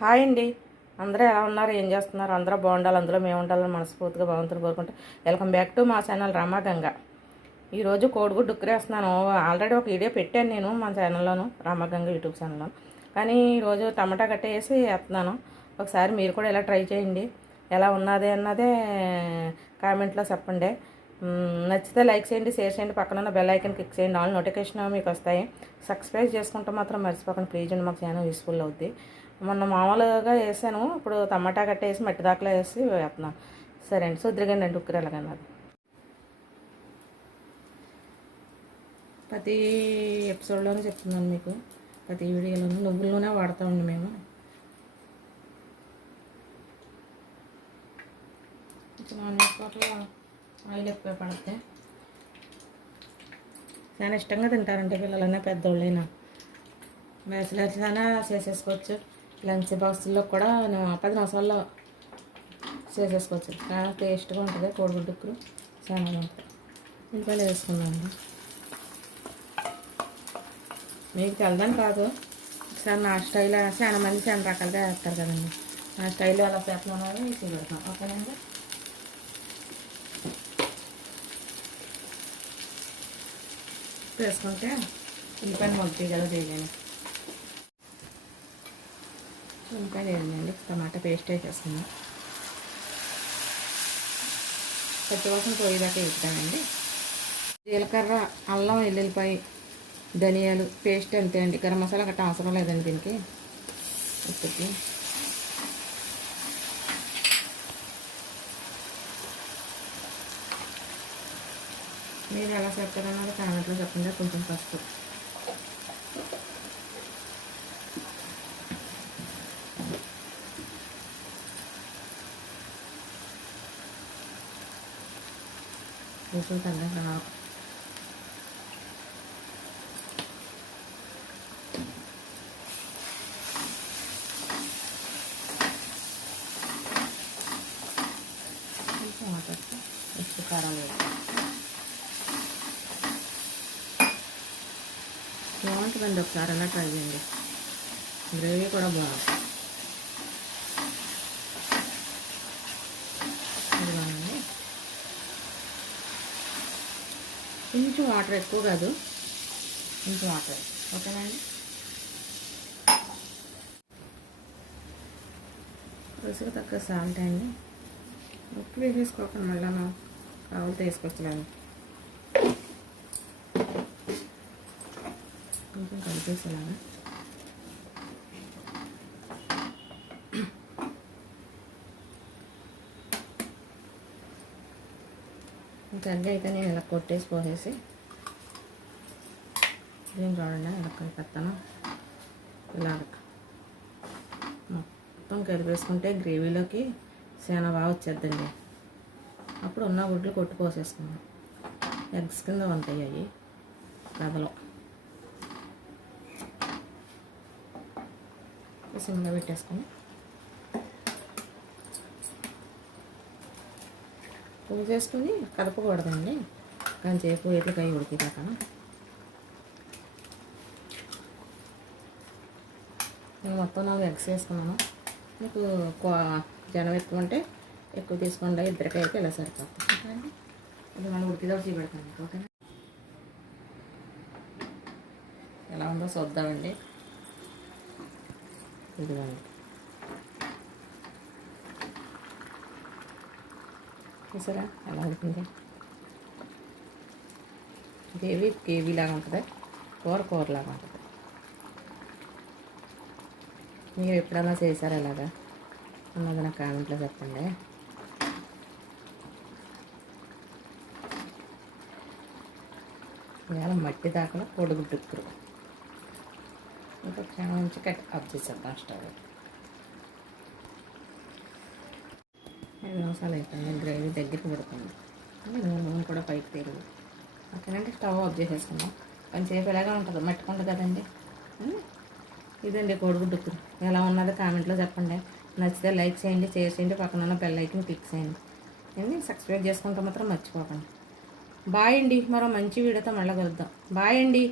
Hi అండి. అందరూ ఎలా ఉన్నారు? ఏం చేస్తున్నారు? అందరూ బాగుండాలి. అందులో మేము ఉండాలని మనస్ఫూర్తిగా భగవంతుని కోరుకుంటా వెల్కమ్ బ్యాక్ టు మా ఛానల్ రమాగంగ ఈరోజు కోడిగుడ్డు ఉక్కరేస్తున్నాను ఆల్రెడీ ఒక వీడియో పెట్టాను నేను మా ఛానల్లోను రమాగంగ యూట్యూబ్ ఛానల్లో. కానీ ఈరోజు టమాటా కట్టేసి వేస్తున్నాను. ఒకసారి మీరు కూడా ఇలా ట్రై చేయండి. ఎలా ఉన్నది అన్నదే కామెంట్లో చెప్పండి. నచ్చితే లైక్ చేయండి షేర్ చేయండి. పక్కన ఉన్న బెల్ ఐకన్ క్లిక్ చేయండి. ఆల్ నోటిఫికేషన్ మీకు వస్తాయి. సబ్స్క్రైబ్ చేసుకుంటే మాత్రం మర్చిపోకండి. ప్లీజ్ అండి మాకు ఛానల్ యూస్ఫుల్ అవుద్ది. మొన్న మామూలుగా వేసాను. ఇప్పుడు టమాటా కట్ట వేసి మట్టి దాకలో వేసి వేస్తున్నాను. సరే అండి సుద్రిగండి అండి ఉక్కరు ఎలాగన్నా అది. ప్రతి ఎపిసోడ్లోనే చెప్తున్నాను మీకు. ప్రతి వీడియోలోనూ నువ్వుల నూనె వాడతామండి మేము. అన్ని చోట్ల ఆయిల్ ఎక్కువ పడితే. చాలా ఇష్టంగా తింటారంటే పిల్లలైనా పెద్దోళ్ళైనా. బ్యాచిలర్స్ అయినా చేసేసుకోవచ్చు. లంచ్ బాక్స్లో కూడా నేను పది నిమిషాల్లో చేసేసుకోవచ్చు. చాలా టేస్ట్గా ఉంటుంది కోడిగుడ్డుకు చాలా బాగుంటుంది ఇంట్లో వేసుకున్నాను మీకు తెలదని కాదు ఒకసారి నా స్టైల్ చాలా మంది చాలా రకాలుగా వేస్తారు కదండి. నా స్టైల్ ఎలా చేస్తున్నానో చూపెడతాం ఓకేనండి వేసుకుంటే ఉల్లిపాయలు మొదటి కదా చేయలేను. ఉల్లిపాయ వేయండి టమాటా పేస్ట్ వేసేసుకుందాం పచ్చివాసన పోయేదాకా వేస్తామండి జీలకర్ర అల్లం వెల్లుల్లిపాయ ధనియాలు పేస్ట్ అంతే అండి. గరం మసాలా గట్టా అవసరం లేదండి దీనికి. ఉప్పుకి. మీరు ఎలా చెప్తారన్నది కామెంట్లో చెప్పండి. కొంచెం పసుపు. కొంచెం తగ్గ కొంచెం వాటర్ ఉప్పు కారం వేస్తాం బాగుంటుందండి ఒకసారి అలా ట్రై చేయండి గ్రేవీ కూడా బాగుంది కొంచెం వాటర్ ఎక్కువ కాదు. కొంచెం వాటర్. ఓకేనండి రుచికి తక్కువ సాల్ట్ అండి. ఉప్పు వేసేసుకోకండి మళ్ళీ కావాలి వేసుకొచ్చలేదు కొంచెం కలిపేసేలాగా కర్రీ అయితే నేను ఇలా కొట్టేసి పోసేసి దీన్ని చూడండి ఇలా కలిపెత్తాను ఇలాగ మొత్తం కలిపేసుకుంటే గ్రేవీలోకి చాలా బాగా వచ్చేద్దండి. అప్పుడు ఉన్న గుడ్లు కొట్టి పోసేసుకున్నాం ఎగ్స్ కింద ఉంటాయి అవి. కథలో సిమ్లో పెట్టేసుకుని పూసేసుకుని కదపకూడదండి కానీ చేపు ఎట్లకాయ ఉడికిదాకా నేను మొత్తం నాలుగు ఎగ్స్ వేసుకున్నాను. మీకు కో- జనం ఎక్కువ ఉంటే ఎక్కువ తీసుకోండి. ఇద్దరికి అయితే ఇలా సరిపోతుంది. ఓకే ఇది మనం ఉడికిదో చూపెడతాను ఓకేనా? ఎలా ఉందో చూద్దామండి. ఇదిగోండి. చూసారా? ఎలా ఉంటుంది. గ్రేవీ గ్రేవీ లాగా ఉంటుంది. కూర కూరలాగా ఉంటుంది. మీరు ఎప్పుడైనా చేశారు ఎలాగా అన్నది నా కామెంట్లో చెప్పండి. ఇవాళ మట్టి దాకా పొడుగుడ్డుక్కురు ఇంకొక క్షణం నుంచి కట్ ఆఫ్ చేసేద్దాం స్టవ్ ఐదు నిమిషాలు అయిపోయింది గ్రేవీ దగ్గరికి పడుతుంది నూనె నూనె కూడా పైకి తీరుగు ఓకేనండి స్టవ్ ఆఫ్ చేసేసుకుందాం కొంచెంసేపు ఎలాగా ఉంటుంది మట్టుకుంటుంది కదండి. ఇదండి కోడిగుడ్డు కూర ఎలా ఉన్నదో కామెంట్లో చెప్పండి. నచ్చితే లైక్ చేయండి షేర్ చేయండి. పక్కన ఉన్న బెల్ ఐకన్ క్లిక్ చేయండి. ఏంది? సబ్స్క్రైబ్ చేసుకుంటే మాత్రం మర్చిపోకండి. బాయ్ అండి. మరో మంచి వీడియోతో మళ్ళీ కలుద్దాం. బాయ్ అండి.